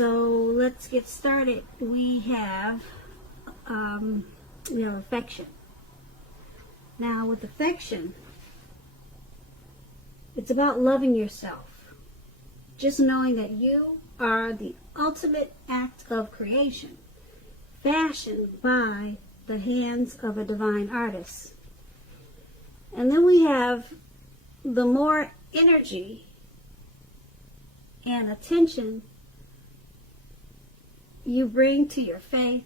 So let's get started. We have affection. Now with affection, it's about loving yourself. Just knowing that you are the ultimate act of creation, fashioned by the hands of a divine artist. And then we have the more energy and attention you bring to your faith,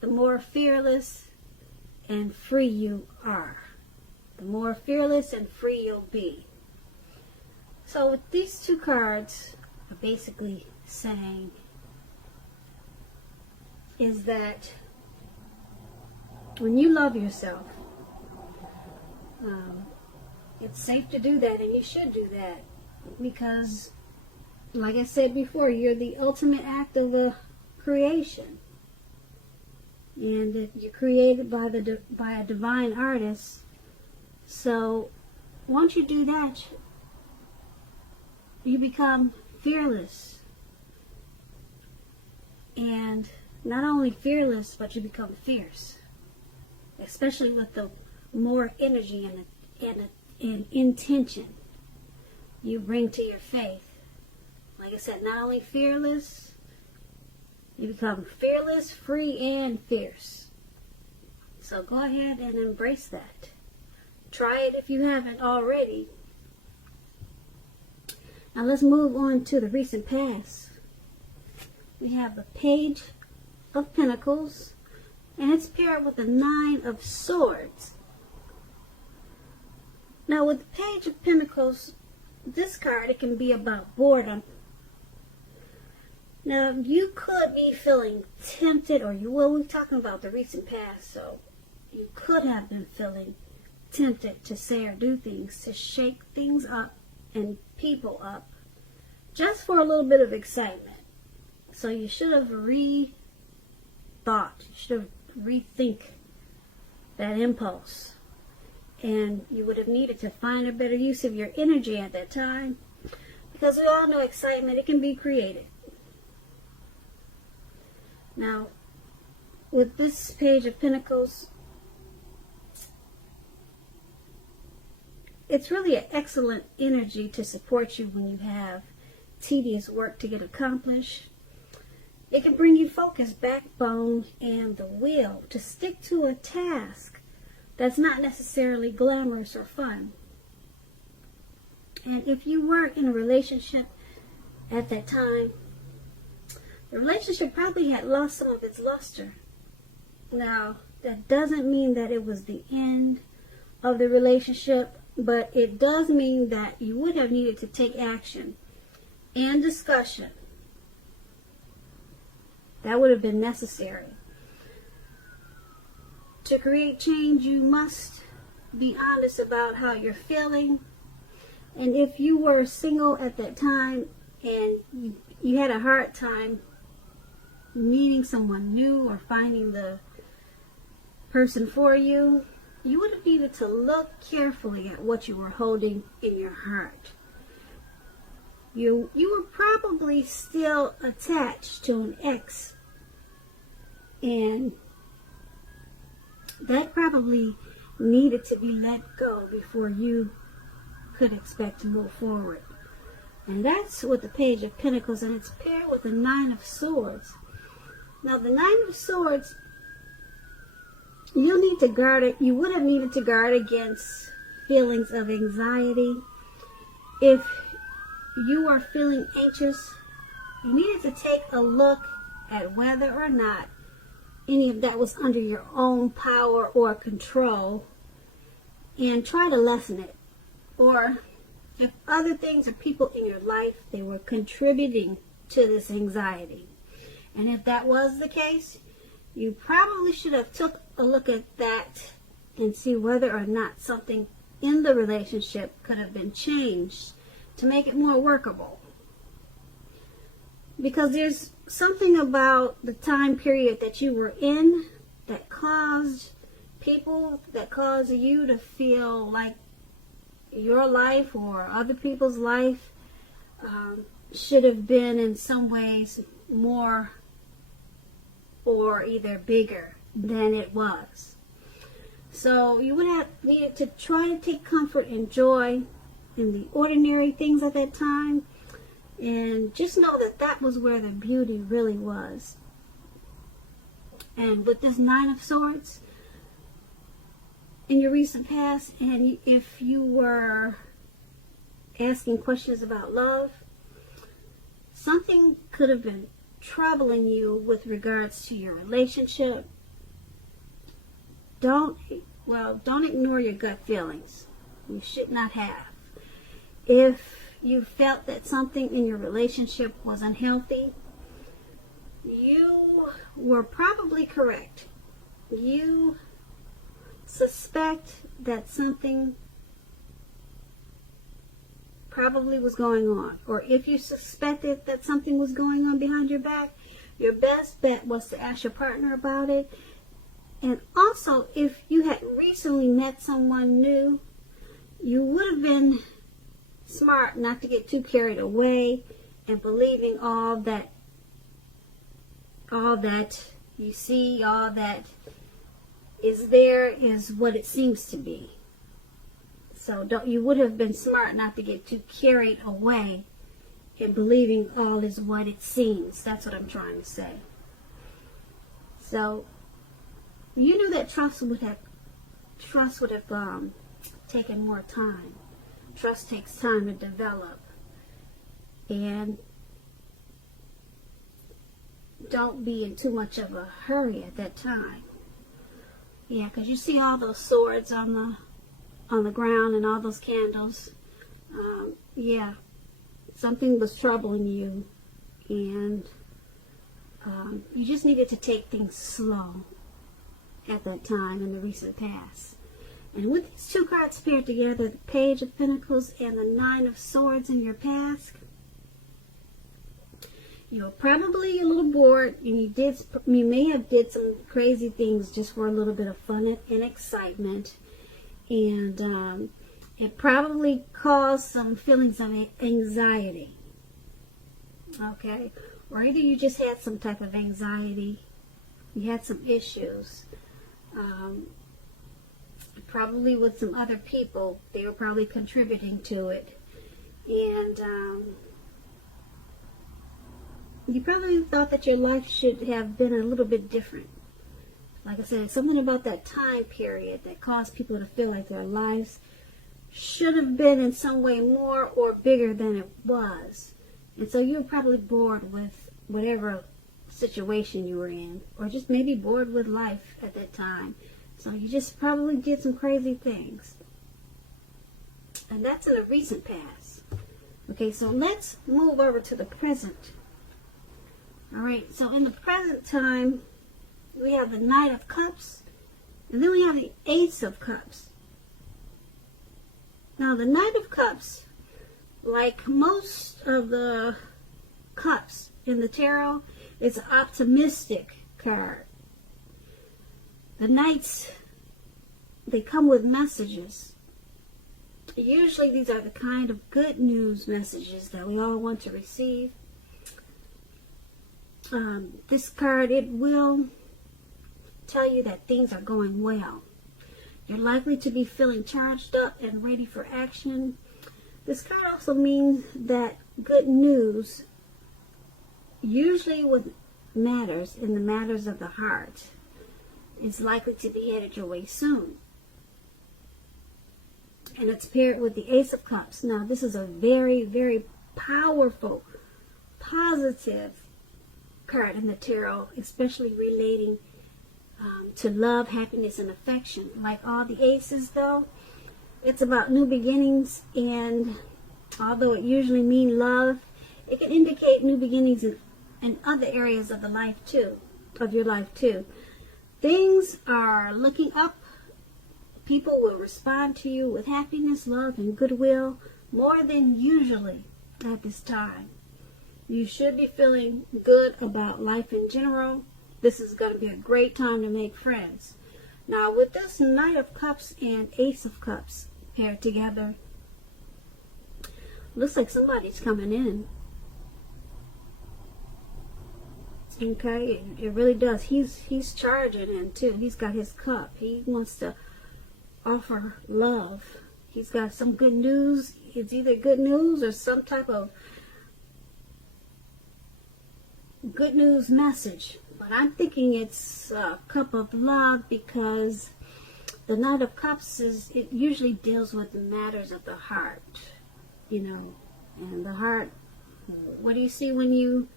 the more fearless and free you are. The more fearless and free you'll be. So with these two cards are basically saying is that when you love yourself, it's safe to do that, and you should do that, because like I said before, you're the ultimate act of a creation, and you're created by a divine artist. So once you do that, you become fearless, and not only fearless, but you become fierce, especially with the more energy and intention you bring to your faith. Like I said, not only fearless, you become fearless, free, and fierce. So go ahead and embrace that. Try it if you haven't already. Now let's move on to the recent past. We have the Page of Pentacles, and it's paired with the Nine of Swords. Now with the Page of Pentacles, this card, it can be about boredom. Now you could be feeling tempted, or we're talking about the recent past, so you could have been feeling tempted to say or do things, to shake things up and people up, just for a little bit of excitement. So you should have rethought, you should have rethink that impulse, and you would have needed to find a better use of your energy at that time, because we all know excitement, it can be created. Now with this Page of Pentacles, it's really an excellent energy to support you when you have tedious work to get accomplished. It can bring you focus, backbone, and the will to stick to a task that's not necessarily glamorous or fun. And if you were in a relationship at that time, the relationship probably had lost some of its luster. Now, that doesn't mean that it was the end of the relationship, but it does mean that you would have needed to take action and discussion. That would have been necessary. To create change, you must be honest about how you're feeling. And if you were single at that time and you had a hard time meeting someone new or finding the person for you, you would have needed to look carefully at what you were holding in your heart. You were probably still attached to an ex, and that probably needed to be let go before you could expect to move forward. And that's with the Page of Pentacles, and it's paired with the Nine of Swords. Now the Nine of Swords, you'll need to guard it. You would have needed to guard against feelings of anxiety. If you are feeling anxious, you needed to take a look at whether or not any of that was under your own power or control, and try to lessen it. Or if other things or people in your life, they were contributing to this anxiety. And if that was the case, you probably should have took a look at that and see whether or not something in the relationship could have been changed to make it more workable. Because there's something about the time period that you were in that caused you to feel like your life or other people's life should have been in some ways more or either bigger than it was. So you would have needed to try to take comfort and joy in the ordinary things at that time, and just know that that was where the beauty really was. And with this Nine of Swords in your recent past, and if you were asking questions about love, something could have been troubling you with regards to your relationship. Don't ignore your gut feelings. You should not have. If you felt that something in your relationship was unhealthy, you were probably correct. You suspect that something probably was going on. Or if you suspected that something was going on behind your back, your best bet was to ask your partner about it. And also, if you had recently met someone new, you would have been smart not to get too carried away and believing all that you see, all that is there is what it seems to be. So you would have been smart not to get too carried away in believing all is what it seems. That's what I'm trying to say. So you knew that trust would have taken more time. Trust takes time to develop. And don't be in too much of a hurry at that time. Yeah, because you see all those swords on the ground and all those candles. Yeah, something was troubling you, and you just needed to take things slow at that time in the recent past. And with these two cards paired together, the Page of Pentacles and the Nine of Swords in your past, you were probably a little bored, and you may have did some crazy things just for a little bit of fun and excitement, and it probably caused some feelings of anxiety. Okay, or either you just had some type of anxiety, you had some issues. Probably with some other people, they were probably contributing to it, and you probably thought that your life should have been a little bit different. Like I said, something about that time period that caused people to feel like their lives should have been in some way more or bigger than it was. And so you were probably bored with whatever situation you were in, or just maybe bored with life at that time. So you just probably did some crazy things. And that's in the recent past. Okay, so let's move over to the present. Alright, so in the present time, we have the Knight of Cups, and then we have the Ace of Cups. Now, the Knight of Cups, like most of the cups in the tarot, is an optimistic card. The Knights, they come with messages. Usually these are the kind of good news messages that we all want to receive. This card, it will tell you that things are going well. You're likely to be feeling charged up and ready for action. This card also means that good news, usually with matters in the matters of the heart, is likely to be headed your way soon. And it's paired with the Ace of Cups. Now, this is a very, very powerful, positive card in the tarot, especially relating to love, happiness, and affection. Like all the aces, though, it's about new beginnings, and although it usually means love, it can indicate new beginnings in other areas of the life too, of your life too. Things are looking up. People will respond to you with happiness, love, and goodwill more than usually at this time. You should be feeling good about life in general. This is going to be a great time to make friends. Now, with this Knight of Cups and Ace of Cups paired together, looks like somebody's coming in. Okay, it really does. He's charging in too. He's got his cup. He wants to offer love. He's got some good news. It's either good news or some type of good news message. But I'm thinking it's a cup of love, because the Knight of Cups it usually deals with the matters of the heart, you know. And the heart, what do you see when you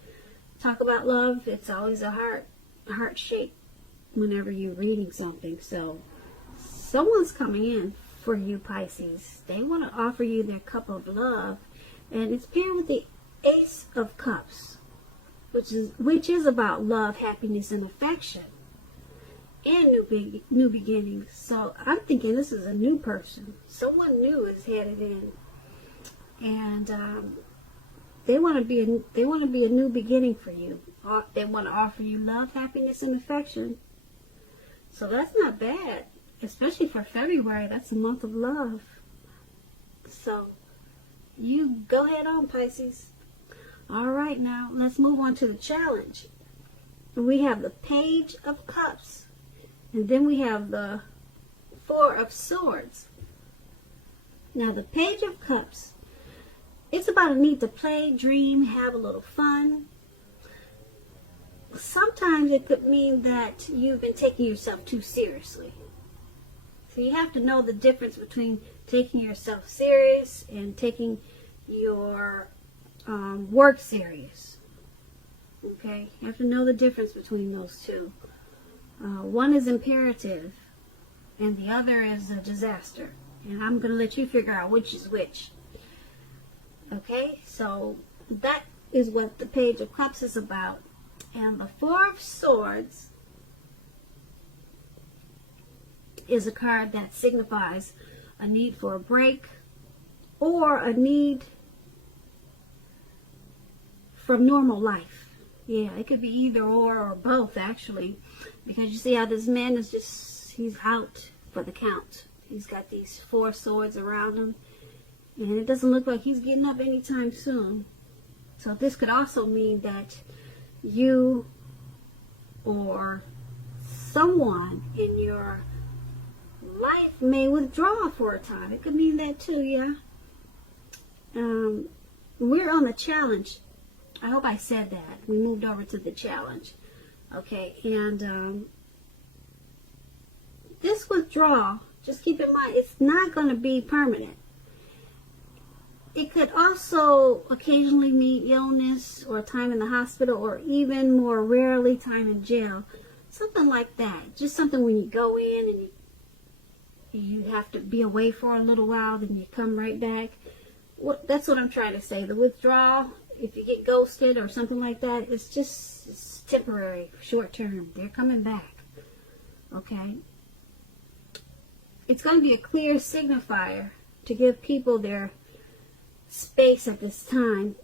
talk about love? It's always a heart shape whenever you're reading something. So someone's coming in for you, Pisces. They want to offer you their cup of love, and it's paired with the Ace of Cups, which is about love, happiness, and affection, and new beginnings. So I'm thinking this is a new person. Someone new is headed in, and they want to be a new beginning for you. They want to offer you love, happiness, and affection. So that's not bad, especially for February. That's a month of love. So you go ahead on, Pisces. All right, now let's move on to the challenge. We have the Page of Cups, and then we have the Four of Swords. Now the Page of Cups, it's about a need to play, dream, have a little fun. Sometimes it could mean that you've been taking yourself too seriously. So you have to know the difference between taking yourself serious and taking your work serious. Okay? You have to know the difference between those two. One is imperative and the other is a disaster. And I'm going to let you figure out which is which. Okay? So that is what the Page of Cups is about. And the Four of Swords is a card that signifies a need for a break or a need from normal life. Yeah, it could be either or both, actually, because you see how this man is he's out for the count. He's got these four swords around him, and it doesn't look like he's getting up anytime soon. So this could also mean that you or someone in your life may withdraw for a time. It could mean that too, yeah. We're on the challenge. I hope I said that. We moved over to the challenge. Okay, and this withdrawal, just keep in mind, it's not going to be permanent. It could also occasionally mean illness or time in the hospital, or even more rarely time in jail. Something like that. Just something when you go in and you have to be away for a little while, then you come right back. That's what I'm trying to say. The withdrawal, if you get ghosted or something like that, it's temporary, short term. They're coming back. Okay? It's going to be a clear signifier to give people their space at this time.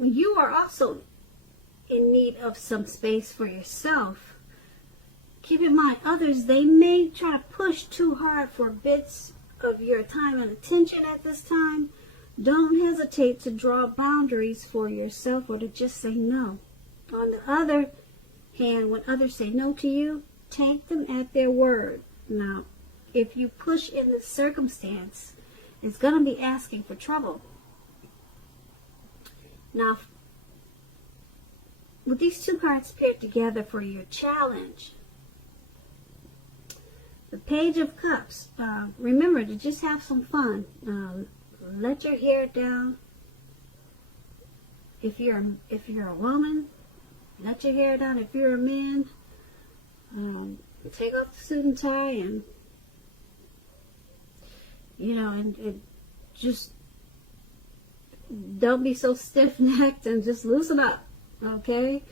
You are also in need of some space for yourself. Keep in mind, others, they may try to push too hard for bits of your time and attention at this time. Don't hesitate to draw boundaries for yourself or to just say no. On the other hand, when others say no to you, take them at their word. Now, if you push in this circumstance, it's going to be asking for trouble. Now, with these two cards paired together for your challenge, the Page of Cups, remember to just have some fun. Let your hair down. If you're a woman, let your hair down. If you're a man, take off the suit and tie, and and just don't be so stiff-necked, and just loosen up. Okay,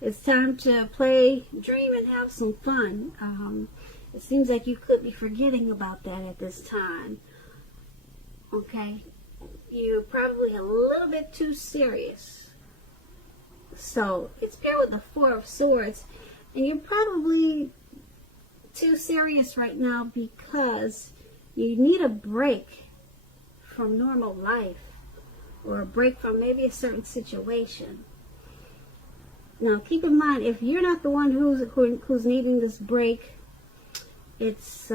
it's time to play, dream, and have some fun. It seems like you could be forgetting about that at this time. Okay, you're probably a little bit too serious. So it's paired with the Four of Swords, and you're probably too serious right now because you need a break from normal life, or a break from maybe a certain situation. Now, keep in mind, if you're not the one who's needing this break, it's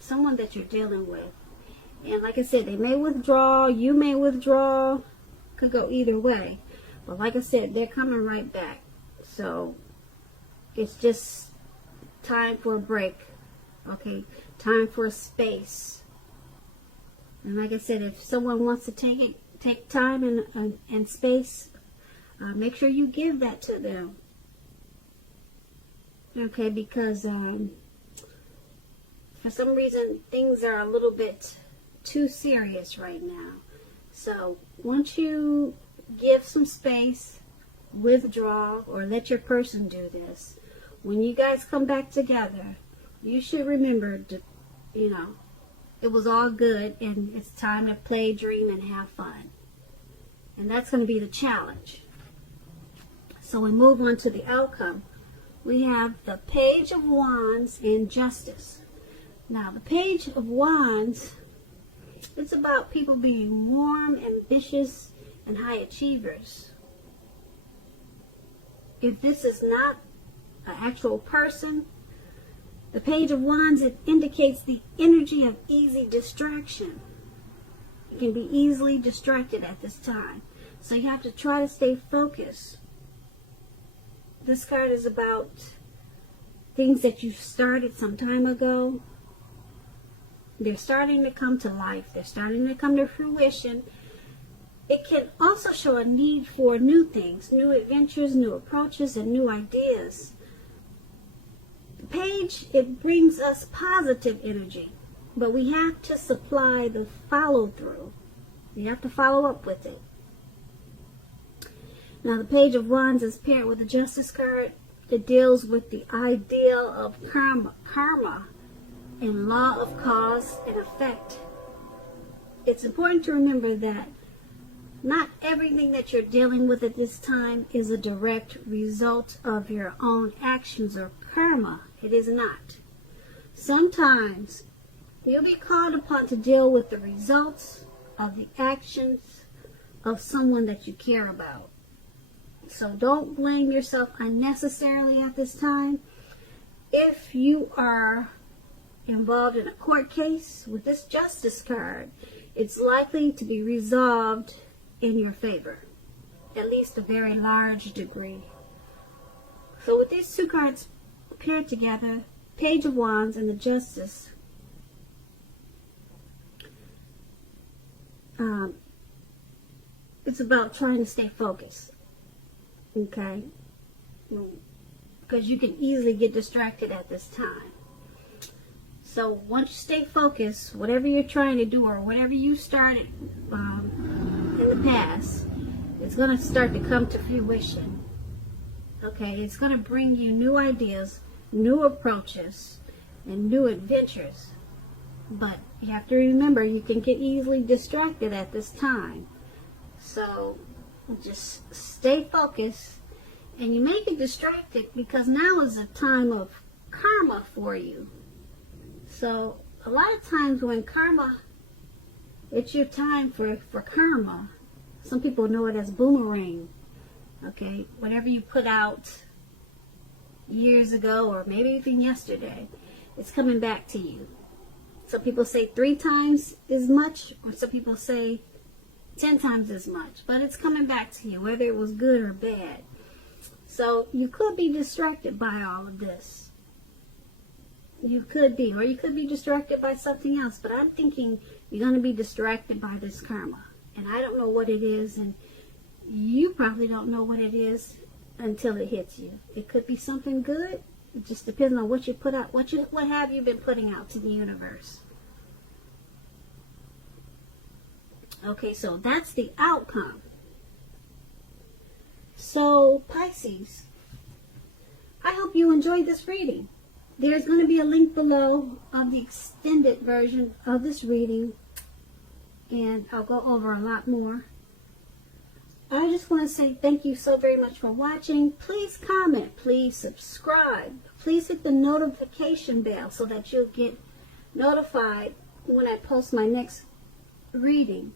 someone that you're dealing with. And like I said, they may withdraw, you may withdraw, could go either way. But like I said, they're coming right back. So it's just time for a break. Okay, time for a space. And like I said, if someone wants to take time and space, make sure you give that to them. Okay, because for some reason things are a little bit too serious right now. So once you give some space, withdraw, or let your person do this, when you guys come back together, you should remember to, it was all good and it's time to play, dream, and have fun. And that's going to be the challenge. So we move on to the outcome. We have the Page of Wands and Justice. Now, the Page of Wands, it's about people being warm, ambitious, and high achievers. If this is not an actual person, the Page of Wands, it indicates the energy of easy distraction. You can be easily distracted at this time. So you have to try to stay focused. This card is about things that you started some time ago. They're starting to come to life. They're starting to come to fruition. It can also show a need for new things, new adventures, new approaches, and new ideas. The page, it brings us positive energy, but we have to supply the follow-through. You have to follow up with it. Now, the Page of Wands is paired with the Justice card that deals with the ideal of karma and law of cause and effect. It's important to remember that not everything that you're dealing with at this time is a direct result of your own actions or karma. It is not. Sometimes you'll be called upon to deal with the results of the actions of someone that you care about. So don't blame yourself unnecessarily at this time. If you are involved in a court case with this Justice card, it's likely to be resolved in your favor, at least a very large degree. So with these two cards paired together, Page of Wands and the Justice, it's about trying to stay focused. Okay? Because you can easily get distracted at this time. So once you stay focused, whatever you're trying to do or whatever you started in the past, it's going to start to come to fruition. Okay? It's going to bring you new ideas, new approaches, and new adventures. But you have to remember, you can get easily distracted at this time. So just stay focused, and you may get distracted because now is a time of karma for you. So a lot of times when karma, it's your time for karma. Some people know it as boomerang. Okay, whatever you put out years ago or maybe even yesterday, it's coming back to you. Some people say 3 times as much, or some people say 10 times as much, but it's coming back to you, whether it was good or bad. So you could be distracted by all of this. You could be, or you could be distracted by something else, but I'm thinking you're going to be distracted by this karma. And I don't know what it is, and you probably don't know what it is until it hits you. It could be something good. It just depends on what you put out. What have you been putting out to the universe? Okay, so that's the outcome. So, Pisces, I hope you enjoyed this reading. There's going to be a link below of the extended version of this reading, and I'll go over a lot more. I just want to say thank you so very much for watching. Please comment, please subscribe, please hit the notification bell so that you'll get notified when I post my next reading.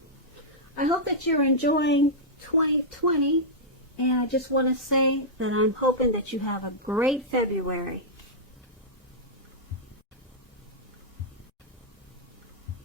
I hope that you're enjoying 2020, And I just want to say that I'm hoping that you have a great February.